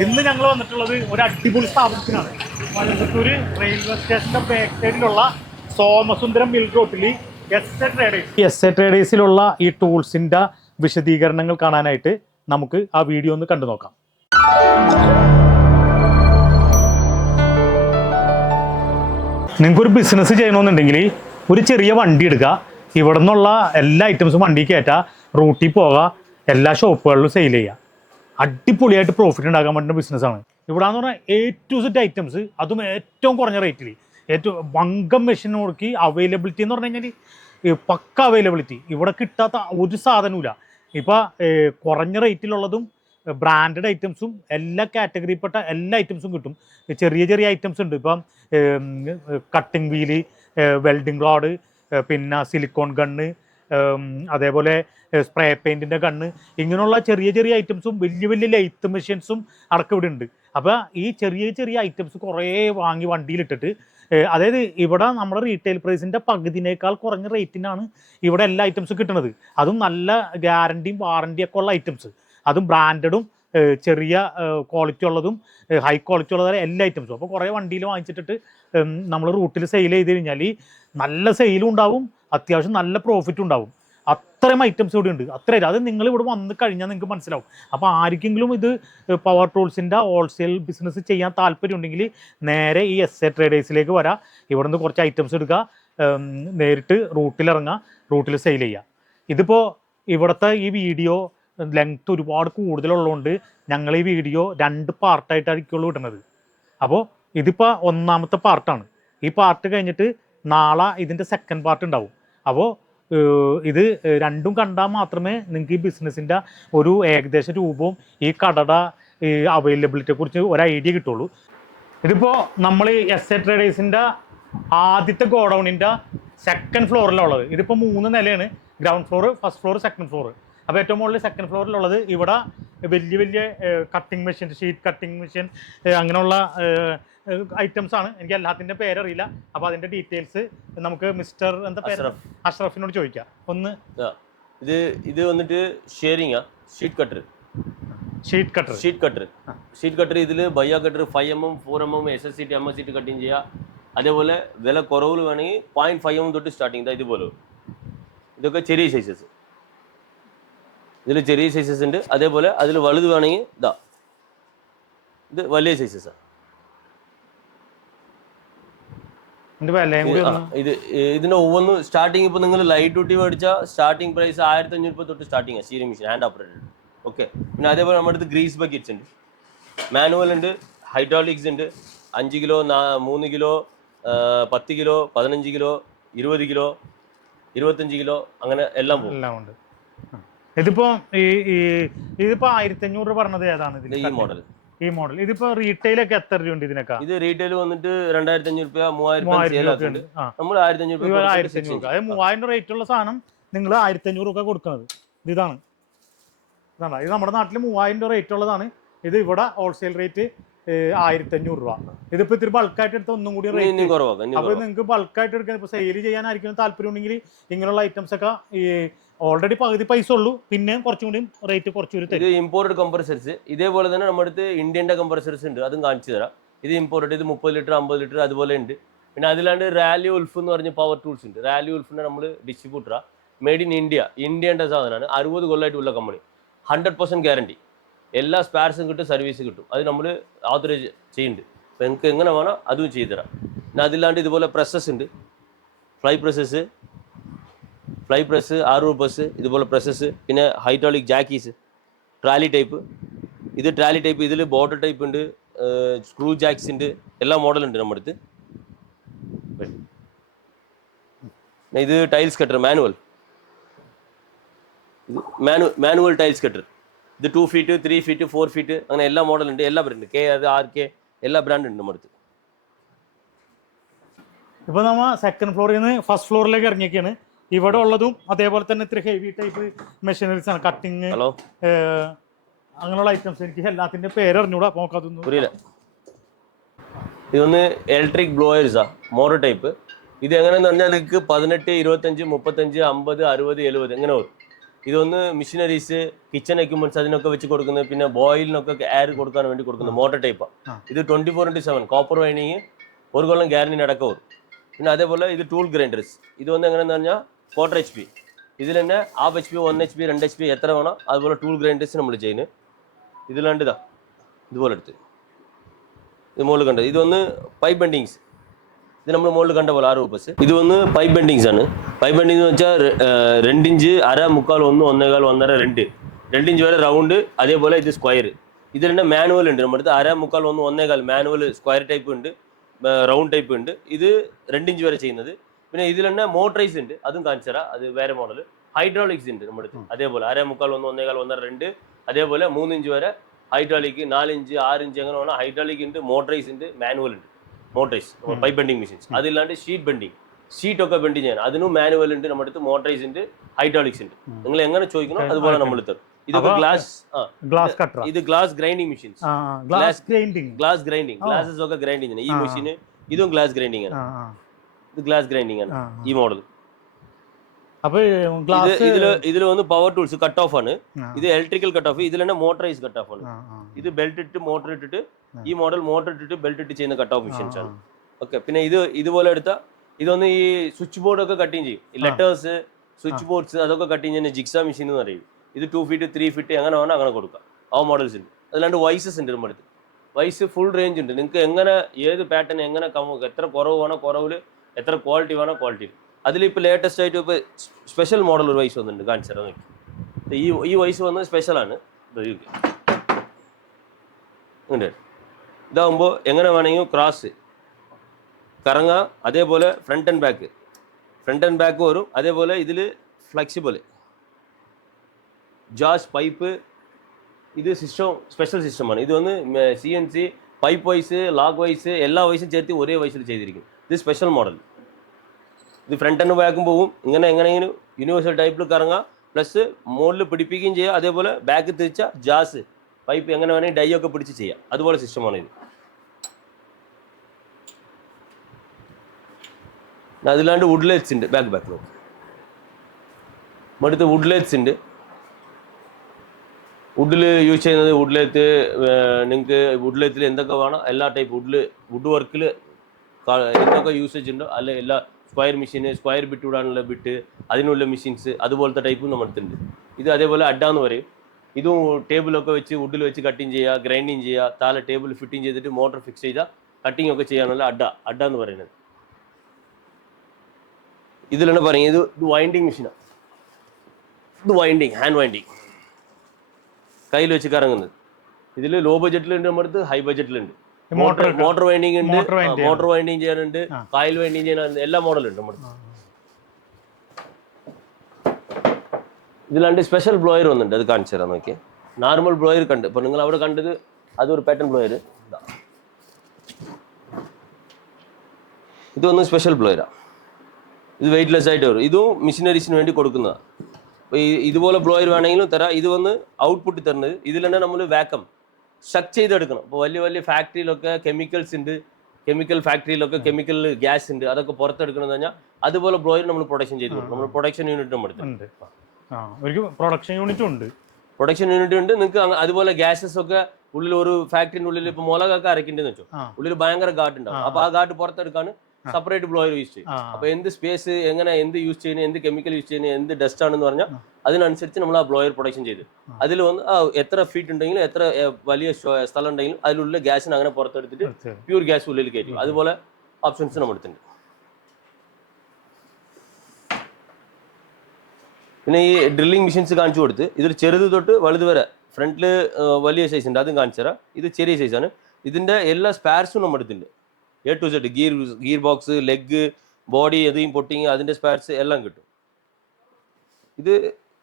ഇന്ന് ഞങ്ങൾ വന്നിട്ടുള്ളത് ഒരു അടിപൊളി സ്ഥാപനത്തിനാണ്. മലമ്പത്തൂര് റെയിൽവേ സ്റ്റേഷന്റെ ബാക്ക് സൈഡിലുള്ള സോമസുന്ദരം മിൽ റോട്ടിൽ S A traders S A ട്രേഡേഴ്സിലുള്ള ഈ ടൂൾസിന്റെ വിശദീകരണങ്ങൾ കാണാനായിട്ട് നമുക്ക് ആ വീഡിയോ ഒന്ന് കണ്ടു നോക്കാം. നിങ്ങൾക്കൊരു ബിസിനസ് ചെയ്യണമെന്നുണ്ടെങ്കിൽ ഒരു ചെറിയ വണ്ടി എടുക്കുക. ഇവിടെ നിന്നുള്ള എല്ലാ ഐറ്റംസും വണ്ടി കയറ്റുക. റൂട്ടിൽ പോവുക. എല്ലാ ഷോപ്പുകളിലും സെയിൽ ചെയ്യുക. അടിപൊളിയായിട്ട് പ്രോഫിറ്റ് ഉണ്ടാക്കാൻ പറ്റുന്ന ബിസിനസ്സാണ് ഇവിടെ എന്ന് പറഞ്ഞാൽ എ ടു സെറ്റ് ഐറ്റംസ് അതും ഏറ്റവും കുറഞ്ഞ റേറ്റിൽ ഏറ്റവും വങ്കം മെഷീൻ നോക്കി അവൈലബിലിറ്റി എന്ന് പറഞ്ഞു കഴിഞ്ഞാൽ പക്ക അവൈലബിലിറ്റി ഇവിടെ കിട്ടാത്ത ഒരു സാധനവുമില്ല. ഇപ്പോൾ കുറഞ്ഞ റേറ്റിലുള്ളതും ബ്രാൻഡഡ് ഐറ്റംസും എല്ലാ കാറ്റഗറിയിൽപ്പെട്ട എല്ലാ ഐറ്റംസും കിട്ടും. ചെറിയ ചെറിയ ഐറ്റംസ് ഉണ്ട്. ഇപ്പം കട്ടിംഗ് വീൽ വെൽഡിംഗ് റോഡ് പിന്നെ സിലിക്കോൺ ഗണ്ണ് അതേപോലെ സ്പ്രേ പെയിന്റിന്റെ കണ്ണ് ഇങ്ങനെയുള്ള ചെറിയ ചെറിയ ഐറ്റംസും വലിയ വലിയ ലൈറ്റ് മെഷീൻസും അടക്കം ഇവിടെ ഉണ്ട്. അപ്പോൾ ഈ ചെറിയ ചെറിയ ഐറ്റംസ് കുറേ വാങ്ങി വണ്ടിയിലിട്ടിട്ട് അതായത് ഇവിടെ നമ്മുടെ റീറ്റെയിൽ പ്രൈസിന്റെ പകുതിനേക്കാൾ കുറഞ്ഞ റേറ്റിനാണ് ഇവിടെ എല്ലാ ഐറ്റംസും കിട്ടുന്നത് അതും നല്ല ഗ്യാരണ്ടിയും വാറണ്ടിയൊക്കെ ഉള്ള ഐറ്റംസ് അതും ബ്രാൻഡഡും ചെറിയ ക്വാളിറ്റി ഉള്ളതും ഹൈ ക്വാളിറ്റി ഉള്ളതായ എല്ലാ ഐറ്റംസും അപ്പോൾ കുറേ വണ്ടിയിൽ വാങ്ങിച്ചിട്ടിട്ട് നമ്മൾ റൂട്ടിൽ സെയിൽ ചെയ്ത് കഴിഞ്ഞാൽ നല്ല സെയിലും ഉണ്ടാവും അത്യാവശ്യം നല്ല പ്രോഫിറ്റും ഉണ്ടാവും. അത്രയും ഐറ്റംസ് ഇവിടെ ഉണ്ട്. അത്രയും അത് നിങ്ങൾ ഇവിടെ വന്ന് കഴിഞ്ഞാൽ നിങ്ങൾക്ക് മനസ്സിലാവും. അപ്പോൾ ആർക്കെങ്കിലും ഇത് പവർ ടൂൾസിന്റെ ഹോൾസെയിൽ ബിസിനസ് ചെയ്യാൻ താല്പര്യം ഉണ്ടെങ്കിൽ നേരെ ഈ എസ് എ ട്രേഡേഴ്സിലേക്ക് വരാം. ഇവിടെ നിന്ന് കുറച്ച് ഐറ്റംസ് എടുക്കുക നേരിട്ട് റൂട്ടിലിറങ്ങുക റൂട്ടിൽ സെയിൽ ചെയ്യുക ഇതിപ്പോൾ ഇവിടുത്തെ ഈ വീഡിയോ ലെങ്ത് ഒരുപാട് കൂടുതലുള്ളതുകൊണ്ട് ഞങ്ങൾ ഈ വീഡിയോ രണ്ട് പാർട്ടായിട്ടായിരിക്കുള്ളൂ ഇടുന്നത്. അപ്പോൾ ഇതിപ്പോൾ ഒന്നാമത്തെ പാർട്ടാണ് ഈ പാർട്ട് കഴിഞ്ഞിട്ട് നാളെ ഇതിന്റെ സെക്കൻഡ് പാർട്ട് ഉണ്ടാവും. അപ്പോൾ ഇത് രണ്ടും കണ്ടാൽ മാത്രമേ നിങ്ങൾക്ക് ഈ ബിസിനസ്സിന്റെ ഒരു ഏകദേശ രൂപവും ഈ കടയുടെ അവൈലബിലിറ്റിയെ കുറിച്ച് ഒരു ഐഡിയ കിട്ടുള്ളൂ. ഇതിപ്പോൾ നമ്മൾ എസ് എ ട്രേഡേഴ്സിന്റെ ആദ്യത്തെ ഗോഡൗണിന്റെ സെക്കൻഡ് ഫ്ലോറിലുള്ളത് ഇതിപ്പോൾ മൂന്ന് നിലയാണ്. Ground floor first floor second floor അപ്പോൾ ഏറ്റവും മുകളിൽ സെക്കൻഡ് ഫ്ലോറിലുള്ളത് ഇവിടെ വലിയ വലിയ cutting machine sheet cutting machine അങ്ങനെയുള്ള ഐറ്റംസ് ആണ്. എനിക്ക് എല്ലാത്തിന്റെ പേരറിയില്ല. അപ്പോൾ അതിന്റെ ഡീറ്റെയിൽസ് നമുക്ക് മിസ്റ്റർ എന്താ പേര്? അഷ്റഫ്. അഷ്റഫിനോട് ചോദിക്കാം. ഒന്ന് ഇത് ഇത് വന്നിട്ട് shearing sheet cutter sheet cutter sheet cutter sheet cutter ഇതിൽ ബയ്യ cutter five M M four M M S S sheet M S sheet cutting ചെയ്യുക അതേപോലെ വില കുറവിൽ വേണമെങ്കിൽ പോയിന്റ് ഫൈവ് എം തൊട്ട് സ്റ്റാർട്ടിങ് ഇതാ ഇതുപോലെ. ഇതൊക്കെ ചെറിയ സൈസസ് ഇതിൽ ചെറിയ സൈസസ് ഉണ്ട്. അതേപോലെ അതിൽ വലുത് വേണമെങ്കിൽ ഇതാ. ഇത് വലിയ സൈസസാണ് ഇത് ഇതിന്റെ ഒവ്വൊന്ന് സ്റ്റാർട്ടിങ് ഇപ്പൊ നിങ്ങൾ ലൈറ്റ് ഡ്യൂട്ടി മേടിച്ചാൽ സ്റ്റാർട്ടിംഗ് പ്രൈസ് ആയിരത്തി അഞ്ഞൂറ് രൂപ തൊട്ട് സ്റ്റാർട്ടിങ് ആണ് സീരിയം മെഷീൻ ഹാൻഡ് ഓപ്പറേറ്റഡ് ഓക്കെ പിന്നെ അതേപോലെ നമ്മുടെ അടുത്ത് ഗ്രീസ് ബക്കറ്റ്സ് ഉണ്ട്. മാനുവൽ ഉണ്ട് ഹൈഡ്രോളിക്സ് ഉണ്ട്. അഞ്ച് കിലോ മൂന്ന് കിലോ പത്ത് കിലോ പതിനഞ്ച് കിലോ ഇരുപത് കിലോ ഇരുപത്തഞ്ച് കിലോ അങ്ങനെ എല്ലാം പോകും. എല്ലാം ഉണ്ട്. ഇതിപ്പോ ഈ ഈ ഇതിപ്പോ ആയിരത്തി അഞ്ഞൂറ് രൂപ പറഞ്ഞത് ഏതാണ് ഇത് ഇതിൽ ഈ മോഡൽ ഈ മോഡൽ ഇതിപ്പോ റീറ്റെയിൽ ഒക്കെ എത്ര രൂപ ഇതിനൊക്കെ? ഇത് റീറ്റെയിൽ വന്നിട്ട് രണ്ടായിരത്തി അഞ്ഞൂറ് രൂപ മൂവായിരം നമ്മൾ ആയിരത്തി അഞ്ഞൂറ് രൂപ ആയിരത്തി അഞ്ഞൂറ് രൂപ. അതായത് മൂവായിരം റേറ്റ് ഉള്ള സാധനം നിങ്ങൾ ആയിരത്തി അഞ്ഞൂറ് രൂപ കൊടുക്കുന്നത് ഇത് ഇതാണ്. ഇതാണ്. ഇത് നമ്മുടെ നാട്ടിൽ മൂവായിരം രൂപ റേറ്റ് ഉള്ളതാണ്. ഇത് ഇവിടെ ഹോൾസെയിൽ റേറ്റ് ആയിരത്തി അഞ്ഞൂറ് രൂപ. ഇതിപ്പോ ഇത്തിരി ബൾക്കായിട്ട് എടുത്ത ഒന്നും കൂടി റേറ്റ് അപ്പൊ നിങ്ങൾക്ക് ബൾക്കായിട്ട് എടുക്കാൻ ഇപ്പൊ സെയിൽ ചെയ്യാനായിരിക്കും താല്പര്യം ഉണ്ടെങ്കിൽ ഇങ്ങനെയുള്ള ഐറ്റംസ് ഒക്കെ ഈ ഓൾറെഡി പകുതി പൈസ ഉള്ളൂ. പിന്നെ കുറച്ചും കൂടി റേറ്റ് കുറച്ചുകൂടി ഇത് ഇമ്പോർട്ടഡ് കംപ്രസർസ് ഇതേപോലെ തന്നെ നമ്മുടെ അടുത്ത് ഇന്ത്യന്റെ കംപ്രസർസ് ഉണ്ട്. അതും കാണിച്ചു തരാം. ഇത് ഇമ്പോർട്ടഡ് ഇത് മുപ്പത് ലിറ്റർ അമ്പത് ലിറ്റർ അതുപോലെ ഉണ്ട്. പിന്നെ അതിലാണ്ട് റാലി ഉൾഫ് എന്ന് പറഞ്ഞ പവർ ടൂൾസ് ഉണ്ട്. റാലി ഉൾഫിനെ നമ്മൾ ഡിസ്ട്രിബ്യൂട്ടറാണ് മെയ്ഡ് ഇൻ ഇന്ത്യ ഇന്ത്യന്റെ സാധനമാണ്. അറുപത് കൊല്ലമായിട്ടുള്ള കമ്പനി ഹൺഡ്രഡ് പെർസെന്റ് ഗ്യാരണ്ടി എല്ലാ സ്പാർസും കിട്ടും സർവീസ് കിട്ടും. അത് നമ്മൾ ഓതറൈസ് ചെയ്യുന്നുണ്ട്. അപ്പോൾ നിങ്ങൾക്ക് എങ്ങനെ വേണം അതും ചെയ്തു തരാം. പിന്നെ അതില്ലാണ്ട് ഇതുപോലെ പ്രസസ് ഉണ്ട്. ഫ്ലൈ പ്രസ്സസ് ഫ്ലൈ പ്രസ് ആറൂർ പ്രസ് ഇതുപോലെ പ്രസ്സസ് പിന്നെ ഹൈഡ്രോളിക് ജാക്കീസ് ട്രാലി ടൈപ്പ് ഇത് ട്രാലി ടൈപ്പ് ഇതിൽ ബോർഡർ ടൈപ്പ് ഉണ്ട് സ്ക്രൂ ജാക്സ് ഉണ്ട് എല്ലാ മോഡലും ഉണ്ട് നമ്മുടെ അടുത്ത്. ഇത് ടൈൽസ് കട്ടർ മാനുവൽ മാനു മാനുവൽ ടൈൽസ് കട്ടർ ഇത് two feet three feet four feet അങ്ങനെ എല്ലാ മോഡലുണ്ട് എല്ലാ ബ്രാൻഡ് കെ അത് ആർ കെ എല്ലാ ബ്രാൻഡ് ഉണ്ട് നമ്മുടെ അടുത്ത്. ഇപ്പൊ നമ്മ സെക്കൻഡ് ഫ്ലോറിൽ നിന്ന് ഫസ്റ്റ് ഫ്ലോറിലേക്ക് ഇറങ്ങിയൊക്കെയാണ് ഇവിടെ ഉള്ളതും അതേപോലെ തന്നെ ഇത്തിരി ഹെവി ടൈപ്പ് മെഷീനറീസ് ആണ്. കട്ടിങ് ഹലോ അങ്ങനെയുള്ള ഐറ്റംസ് എനിക്ക് എല്ലാത്തിന്റെ പേര് അറിഞ്ഞൂടാ അപ്പൊ നമുക്ക് അതൊന്നും പുരിയില്ല. ഇതൊന്ന് ഇലക്ട്രിക് ബ്ലോയേഴ്സാ മോട്ടർ ടൈപ്പ് ഇത് എങ്ങനെയെന്ന് പറഞ്ഞാൽ നിങ്ങൾക്ക് പതിനെട്ട് ഇരുപത്തഞ്ച് മുപ്പത്തഞ്ച് അമ്പത് അറുപത് എഴുപത് എങ്ങനെ വരും? ഇതൊന്ന് മിഷനറീസ് കിച്ചൺ എക്യുപ്മെന്റ്സ് അതിനൊക്കെ വെച്ച് കൊടുക്കുന്നത് പിന്നെ ബോയിലിനൊക്കെ എയർ കൊടുക്കാൻ വേണ്ടി കൊടുക്കുന്നത് മോട്ടർ ടൈപ്പാണ് ഇത് twenty four into seven copper വൈനിങ് ഒരു കൊല്ലം ഗ്യാരണ്ടി നടക്കും വരും. പിന്നെ അതേപോലെ ഇത് ടൂൾ ഗ്രൈൻഡേഴ്സ് ഇത് വന്ന് എങ്ങനെയാന്ന് പറഞ്ഞാൽ ക്വാർട്ടർ എച്ച് പി ഇതിൽ തന്നെ half H P one H P രണ്ട് എച്ച് പി എത്ര വേണം അതുപോലെ ടൂൾ ഗ്രൈൻഡേഴ്സ് നമ്മൾ ചെയ്യുന്നത് ഇതിലാണ്ട് ഇതാ ഇതുപോലെ എടുത്ത്. ഇത് മുകളിൽ കണ്ടത് ഇതൊന്ന് പൈപ്പ് ബെൻഡിങ്സ് ഇത് നമ്മൾ മുകളിൽ കണ്ട പോലെ ആറ് ഉപ്പസ് ഇത് ഒന്ന് പൈപ്പ് ബെൻഡിങ്സ് ആണ്. പൈപ്പ് ബെൻഡിങ് എന്ന് വെച്ചാൽ രണ്ടിഞ്ച് അര മുക്കാൽ ഒന്ന് ഒന്നേകാൽ ഒന്നര രണ്ട്. ഇഞ്ച് വരെ റൗണ്ട് അതേപോലെ ഇത് സ്ക്വയർ ഇതിൽ തന്നെ മാനുവൽ ഉണ്ട്. നമ്മുടെ അടുത്ത് അര മുക്കാൽ ഒന്ന് ഒന്നേകാൽ മാനുവൽ സ്ക്വയർ ടൈപ്പ് ഉണ്ട്. റൗണ്ട് ടൈപ്പ് ഉണ്ട്. ഇത് രണ്ടിഞ്ച് വരെ ചെയ്യുന്നത്. പിന്നെ ഇതിൽ തന്നെ മോട്ടറൈസ് ഉണ്ട്. അതും കാണിച്ചു തരാം. അത് വേറെ മോഡൽ ഹൈഡ്രോളിക്സ് ഉണ്ട് നമ്മുടെ അടുത്ത്. അതേപോലെ അര മുക്കാൽ ഒന്ന് ഒന്നേകാൽ ഒന്നര രണ്ട്. അതേപോലെ മൂന്നിഞ്ച് വരെ ഹൈഡ്രോളിക് നാലിഞ്ച് ആറിഞ്ച് അങ്ങനെ വേണം. ഹൈഡ്രോളിക് ഉണ്ട് മോട്ടറൈസ് ഉണ്ട് മാനുവൽ ഉണ്ട്. മോട്ടറൈസ് പൈപ്പ് ബെൻഡിങ് മെഷീൻസ് അതില്ലാണ്ട് ഷീറ്റ് ബെൻഡിങ് ഷീറ്റ് ഒക്കെ ബെൻഡ് ചെയ്യാൻ. അതിനും മാനുവൽ ഉണ്ട് നമ്മുടെ അടുത്ത് മോട്ടറൈസ് ഉണ്ട് ഹൈഡ്രോളിക്സ് ഉണ്ട്. നിങ്ങൾ എങ്ങനെ ചോദിക്കണോ അതുപോലെ നമ്മൾ തരും. ഇതൊക്കെ അപ്പൊ ഗ്ലാസ് ആ. ഗ്ലാസ് കട്ടർ ഇത് glass grinding machines glass grinding glass grinding glasses ഒക്കെ ഗ്രൈൻഡിങ് ആണ് ഈ മെഷീന് ഇതും ഗ്ലാസ് ഗ്രൈൻഡിങ് ആണ് ഇത് ഗ്ലാസ് ഗ്രൈൻഡിങ് ആണ്. ഈ മോഡൽ അപ്പൊ ഇത് ഗ്ലാസ് ഇതിൽ ഇതിൽ വന്ന് പവർ ടൂൾസ് കട്ട് ഓഫ് ആണ്. ഇത് ഇലക്ട്രിക്കൽ കട്ട് ഓഫ് ഇതിൽ തന്നെ മോട്ടറൈസ് കട്ട് ഓഫ് ആണ്. ഇത് ബെൽറ്റ് ഇട്ട് മോട്ടർ ഇട്ടിട്ട് ഈ മോഡൽ മോട്ടർ ഇട്ടിട്ട് ബെൽറ്റ് ഇട്ട് ചെയ്യുന്ന കട്ട് ഓഫ് മെഷീൻസ് ആണ്. ഓക്കെ പിന്നെ ഇത് ഇതുപോലെ എടുത്ത ഇതൊന്ന് ഈ സ്വിച്ച് ബോർഡ് ഒക്കെ കട്ടിങ് ചെയ്യും. ലെറ്റേഴ്സ് സ്വിച്ച് ബോർഡ്സ് അതൊക്കെ കട്ടിങ് ചെയ്യുന്ന ജിക്സ മെഷീൻ എന്ന് പറയും. ഇത് ടു ഫീറ്റ് ത്രീ ഫീറ്റ് അങ്ങനെ വേണം അങ്ങനെ കൊടുക്കാം. ആ മോഡൽസ് ഉണ്ട് അല്ലാണ്ട് വൈസസ് ഉണ്ട് നമ്മുടെ അടുത്ത്. വൈസ് ഫുൾ റേഞ്ച് ഉണ്ട്. നിങ്ങൾക്ക് എങ്ങനെ ഏത് പാറ്റേൺ എങ്ങനെ കമ്മ എത്ര കുറവ് വേണോ കുറവിൽ എത്ര ക്വാളിറ്റി വേണോ ക്വാളിറ്റി അതിലിപ്പോൾ ലേറ്റസ്റ്റ് ആയിട്ട് ഇപ്പോൾ സ്പെഷ്യൽ മോഡൽ ഒരു വൈസ് വന്നിട്ടുണ്ട്. കാണിച്ചു തരാം നോക്കി. ഈ ഈ വൈസ് വന്നത് സ്പെഷ്യലാണ് ഉണ്ട് ഇതാകുമ്പോൾ എങ്ങനെ വേണമെങ്കിൽ ക്രാസ് കറങ്ങുക അതേപോലെ front and back front and back വരും. അതേപോലെ ഇതിൽ ഫ്ലെക്സിബിൾ ജാസ് പൈപ്പ്. ഇത് സിസ്റ്റം സ്പെഷ്യൽ സിസ്റ്റമാണ് ഇത് വന്ന് C N C pipe vice leg vice എല്ലാ വൈസും ചേർത്ത് ഒരേ വൈസിൽ ചെയ്തിരിക്കും. ഇത് സ്പെഷ്യൽ മോഡൽ ഇത് ഫ്രണ്ട് ആൻഡ് ബാക്കും പോകും ഇങ്ങനെ എങ്ങനെയെങ്കിലും യൂണിവേഴ്സൽ ടൈപ്പിൽ കറങ്ങുക പ്ലസ് മുകളിൽ പിടിപ്പിക്കുകയും ചെയ്യുക അതേപോലെ ബാക്ക് തിരിച്ച ജാസ് പൈപ്പ് എങ്ങനെ വേണമെങ്കിൽ ഡൈ ഒക്കെ പിടിച്ച് ചെയ്യാം. അതുപോലെ സിസ്റ്റമാണ് ഇത്. അതിലാണ്ട് വുഡ്ലെറ്റ്സ് ഉണ്ട്. ബാക്ക് ബാക്ക് നോക്ക് അടുത്ത് വുഡ്ലെറ്റ്സ് ഉണ്ട്. വുഡിൽ യൂസ് ചെയ്യുന്നത് വുഡിലെത്ത് നിങ്ങൾക്ക് വുഡിലെത്തിൽ എന്തൊക്കെ വേണം? എല്ലാ ടൈപ്പ് വുഡിൽ വുഡ് വർക്കിൽ എന്തൊക്കെ യൂസേജ് ഉണ്ടോ അല്ലെ എല്ലാ സ്ക്വയർ മെഷീന് സ്ക്വയർ ബിറ്റ് വിടാനുള്ള ബിറ്റ് അതിനുള്ള മെഷീൻസ് അതുപോലത്തെ ടൈപ്പും നമ്മുടെ അടുത്തുണ്ട് ഇത് അതേപോലെ അഡ്ഡാന്ന് പറയും. ഇതും ടേബിളൊക്കെ വെച്ച് വുഡിൽ വെച്ച് കട്ടിങ് ചെയ്യുക ഗ്രൈൻഡിങ് ചെയ്യുക താഴെ ടേബിൾ ഫിറ്റിംഗ് ചെയ്തിട്ട് മോട്ടർ ഫിക്സ് ചെയ്താൽ കട്ടിങ് ഒക്കെ ചെയ്യാനുള്ള അഡ്ഡ അഡ്ഡ എന്ന് പറയുന്നത്. ഇതിലാണ് പറയുന്നത് ഇത് വൈൻഡിങ് മെഷീനാണ് ഇത് വൈൻഡിങ് ഹാൻഡ് വൈൻഡിങ് കയ്യിൽ വെച്ച് കറങ്ങുന്നത്. ഇതിൽ ലോ ബഡ്ജറ്റിലുണ്ട് നമ്മുടെ അടുത്ത് ഹൈ ബഡ്ജറ്റിലുണ്ട് മോട്ടർ മോട്ടോർ വൈൻഡിങ് ഉണ്ട്. മോട്ടർ വൈൻഡിങ് ചെയ്യാനുണ്ട്. കായൽ വൈൻഡിങ് ചെയ്യാനുണ്ട് എല്ലാ മോഡലും ഉണ്ട് നമ്മുടെ. ഇതിലാണ്ട് സ്പെഷ്യൽ ബ്ലോയർ വന്നിട്ടുണ്ട് അത് കാണിച്ചു തരാം നോക്കിയേ. നോർമൽ ബ്ലോയർ കണ്ട്. ഇപ്പൊ നിങ്ങൾ അവിടെ കണ്ടത് അതൊരു പാറ്റേൺ ബ്ലോയർ ഇത്. ഇതൊന്ന് സ്പെഷ്യൽ ബ്ലോയറാ ഇത് വെയിറ്റ്ലെസ് ആയിട്ട് വരും. ഇതും മിഷനറീസിന് വേണ്ടി കൊടുക്കുന്നതാണ് അപ്പോൾ ഇതുപോലെ ബ്ലോയർ വേണമെങ്കിലും തരാം. ഇത് വന്ന് ഔട്ട്പുട്ട് തരുന്നത്. ഇതിൽ തന്നെ നമ്മൾ വാക്കം ഷക്ക് ചെയ്തെടുക്കണം. ഇപ്പോൾ വലിയ വലിയ ഫാക്ടറിയിലൊക്കെ കെമിക്കൽസ് ഉണ്ട് കെമിക്കൽ ഫാക്ടറിയിലൊക്കെ കെമിക്കൽ ഗ്യാസ് ഉണ്ട് അതൊക്കെ പുറത്തെടുക്കണം എന്ന് പറഞ്ഞാൽ അതുപോലെ ബ്രോയർ നമ്മൾ പ്രൊഡക്ഷൻ ചെയ്ത് നമ്മൾ പ്രൊഡക്ഷൻ യൂണിറ്റ് നമ്മൾ എടുത്തു. ആ ഒരു പ്രൊഡക്ഷൻ യൂണിറ്റും ഉണ്ട്. പ്രൊഡക്ഷൻ യൂണിറ്റ് ഉണ്ട്. നിങ്ങൾക്ക് അതുപോലെ ഗ്യാസസ് ഒക്കെ ഉള്ളിൽ ഒരു ഫാക്ടറിന്റെ ഉള്ളിൽ ഇപ്പൊ മുളകൊക്കെ അരക്കേണ്ടതെന്ന് വെച്ചോ. ഉള്ളിൽ ഭയങ്കര ഗാട്ട് ഉണ്ടാവും അപ്പൊ ആ ഘാട്ട് പുറത്തെടുക്കാൻ സെപ്പറേറ്റ് ബ്ലോയർ യൂസ് ചെയ്യും. അപ്പൊ എന്ത് സ്പേസ് എങ്ങനെ എന്ത് യൂസ് ചെയ്യുന്നത് എന്ത് കെമിക്കൽ യൂസ് ചെയ്യുന്നത് എന്ത് ഡസ്റ്റ് ആണെന്ന് പറഞ്ഞാൽ അതിനനുസരിച്ച് നമ്മൾ ആ ബ്ലോയർ പ്രൊഡക്ഷൻ ചെയ്ത്. അതിൽ വന്ന് എത്ര ഫീറ്റ് ഉണ്ടെങ്കിലും എത്ര വലിയ സ്ഥലം ഉണ്ടെങ്കിലും അതിലുള്ള ഗ്യാസിന് അങ്ങനെ പുറത്തെടുത്തിട്ട്. പ്യൂർ ഗ്യാസ് ഉള്ളിൽ കയറ്റും. അതുപോലെ ഓപ്ഷൻസ് നമ്മൾ എടുത്തിട്ടുണ്ട് പിന്നെ ഈ ഡ്രില്ലിംഗ് മെഷീൻസ് കാണിച്ചു കൊടുത്ത് ഇതിൽ ചെറുത് തൊട്ട് വലുത് വരെ ഫ്രണ്ടിൽ വലിയ സൈസ് ഉണ്ട് അതും കാണിച്ചു തരാം. ഇത് ചെറിയ സൈസാണ് ഇതിന്റെ എല്ലാ സ്പാർസും നമ്മൾ അടുത്തുണ്ട് A to Z gear gear box leg body എതും പൊട്ടിങ് അതിന്റെ സ്പാർസ് എല്ലാം കിട്ടും. ഇത്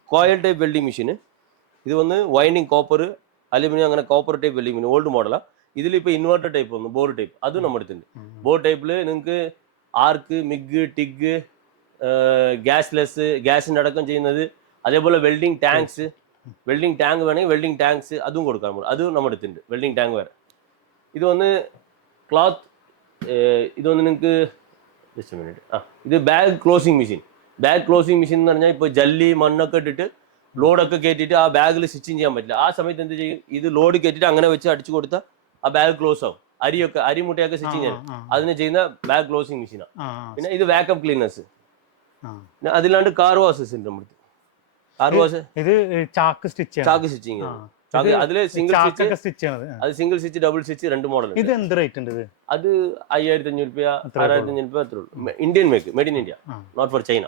കോയൽ ടൈപ്പ് വെൽഡിംഗ് മെഷീൻ ഇത് വന്ന് വൈൻഡിങ് കോപ്പർ അലുമിനിയം അങ്ങനെ copper type welding machine old മോഡലാണ് ഇതിലിപ്പോൾ ഇൻവെർട്ടർ ടൈപ്പ് വന്നു ബോർഡ് ടൈപ്പ് അതും നമ്മുടെ അടുത്തുണ്ട്. ബോർഡ് ടൈപ്പിൽ നിങ്ങൾക്ക് ആർക്ക് മിഗ് ടിഗ് ഗ്യാസ്ലെസ് ഗ്യാസിന്റെ അടക്കം ചെയ്യുന്നത്. അതേപോലെ വെൽഡിംഗ് ടാങ്ക്സ് വെൽഡിംഗ് ടാങ്ക് വേണമെങ്കിൽ വെൽഡിംഗ് ടാങ്ക്സ് അതും കൊടുക്കാൻ പോകും അതും നമ്മുടെ അടുത്തുണ്ട് വെൽഡിംഗ് ടാങ്ക് വേറെ. ഇത് വന്ന് ക്ലോത്ത് ഇത് വന്ന് നിങ്ങൾക്ക് ജസ്റ്റ് മിനിറ്റ് ആ ഇത് bag closing machine bag closing machine എന്ന് പറഞ്ഞാൽ ഇപ്പോൾ ജല്ലി മണ്ണൊക്കെ ഇട്ടിട്ട് ലോഡൊക്കെ കയറ്റിയിട്ട് ആ ബാഗിൽ സ്റ്റിച്ചിങ് ചെയ്യാൻ പറ്റില്ല. ആ സമയത്ത് എന്ത് ചെയ്യും? ഇത് ലോഡ് കയറ്റിയിട്ട് അങ്ങനെ വെച്ച് അടിച്ചു കൊടുത്താൽ ആ ബാഗ് ക്ലോസ് ആവും. അരിയൊക്കെ അരിമുട്ടയൊക്കെ സ്റ്റിച്ചിങ് ചെയ്യാൻ. അതിന് ചെയ്യുന്ന ബാഗ് ക്ലോസിങ് മെഷീനാണ് പിന്നെ ഇത് വാക്കപ്പ് ക്ലീനേഴ്സ്. പിന്നെ അതിലാണ്ട് കാർ വാഷസ് ഉണ്ട് നമ്മുടെ കാർ വാഷ് ഇത് ചാക്ക് സ്റ്റിച്ച് ചാക്ക് സ്റ്റിച്ചിങ് അതിൽ സിംഗിൾ സ്റ്റിച്ച് സ്റ്റിച്ച് അത് സിംഗിൾ സ്റ്റിച്ച് ഡബിൾ സ്റ്റിച്ച് രണ്ട് മോഡൽ ഇത് എന്ത് റേറ്റ് ഉണ്ട് അത് അയ്യായിരത്തി അഞ്ഞൂറ് രൂപ ആറായിരത്തി അഞ്ഞൂറ് രൂപ അത്രേ ഉള്ളൂ. Indian make made in India. Not for China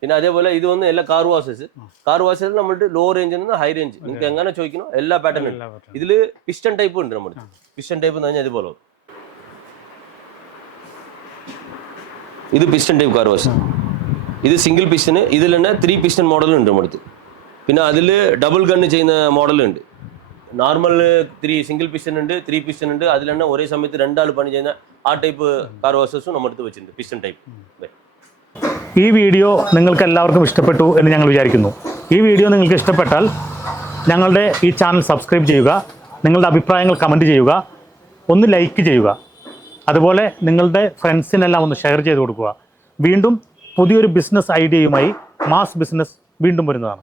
പിന്നെ അതേപോലെ ഇത് വന്ന് എല്ലാ കാർ വാഷസ് കാർ വാഷസ് നമ്മുടെ ലോ റേഞ്ചിൽ നിന്ന് ഹൈ റേഞ്ച് നിങ്ങൾക്ക് എങ്ങനെ ചോദിക്കണോ എല്ലാ പാറ്റേൺ ഉണ്ട്. ഇതിൽ പിസ്റ്റൺ ടൈപ്പ് ഉണ്ട് നമ്മുടെ പിസ്റ്റൺ ടൈപ്പ് എന്ന് പറഞ്ഞാൽ ഇതുപോലെ ഇത് പിസ്റ്റൺ ടൈപ്പ് കാർ വാഷ് ഇത് സിംഗിൾ പിസ്റ്റന് ഇതിൽ തന്നെ ത്രീ പിസ്റ്റൺ മോഡലുണ്ട് ഉണ്ട് നമ്മുടെ പിന്നെ അതിൽ ഡബിൾ ഗണ്ണ് ചെയ്യുന്ന മോഡലുണ്ട് ത്രീ സിംഗിൾ പിസ്റ്റൺ ഉണ്ട് ത്രീ പിസ്റ്റൺ ഉണ്ട്. അതിൽ തന്നെ ഒരേ സമയത്ത് രണ്ടാൾ പണി ചെയ്യുന്ന ആ ടൈപ്പ് കാർ വാഷസും നമ്മുടെ അടുത്ത് വെച്ചിട്ടുണ്ട് പിസ്റ്റൺ ടൈപ്പ് ഈ വീഡിയോ നിങ്ങൾക്ക് എല്ലാവർക്കും ഇഷ്ടപ്പെട്ടു എന്ന് ഞങ്ങൾ വിചാരിക്കുന്നു. ഈ വീഡിയോ നിങ്ങൾക്ക് ഇഷ്ടപ്പെട്ടാൽ ഞങ്ങളുടെ ഈ ചാനൽ സബ്സ്ക്രൈബ് ചെയ്യുക നിങ്ങളുടെ അഭിപ്രായങ്ങൾ കമന്റ് ചെയ്യുക ഒന്ന് ലൈക്ക് ചെയ്യുക. അതുപോലെ നിങ്ങളുടെ ഫ്രണ്ട്സിനെല്ലാം ഒന്ന് ഷെയർ ചെയ്ത് കൊടുക്കുക. വീണ്ടും പുതിയൊരു ബിസിനസ് ഐഡിയയുമായി മാസ് ബിസിനസ് വീണ്ടും വരുന്നതാണ്.